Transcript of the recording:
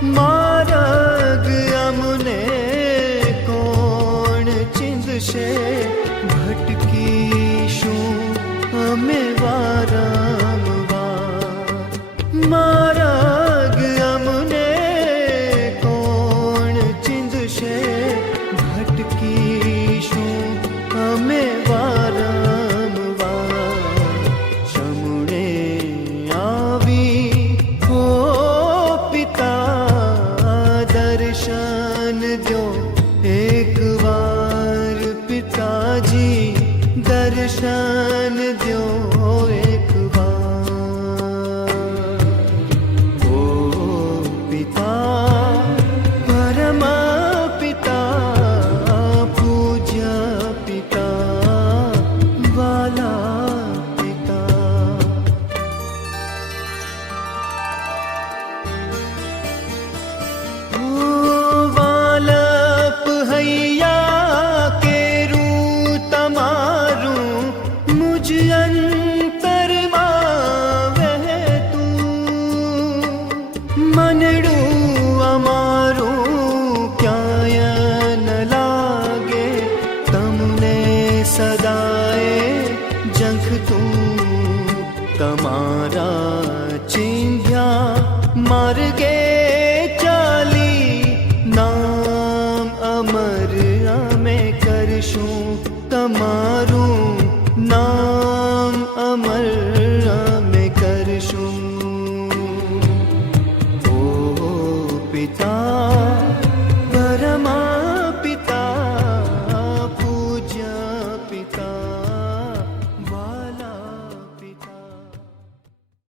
માર્ગ અમને કોણ ચીંધશે, ભટકીશું અમે વારંવાર. માર્ગ અમને કોણ ચીંધશે, ભટકીશું અમે વારંવાર. શમણે આવી હો પિતા, દર્શન દો એક વાર. પિતાજી દર્શન દો એક વાર. ઓ પિતા, પરમ પિતા, પૂજ્ય પિતા, વાલા પિતા. ઓ વાલપ હૈયા કેરું તમારું, મુજ અંતરમાં વહેતું. મનડું અમારું ક્યાંય ન લાગે, તમને સદાએ ઝંખતું. તમારા ચીંધ્યા માર્ગે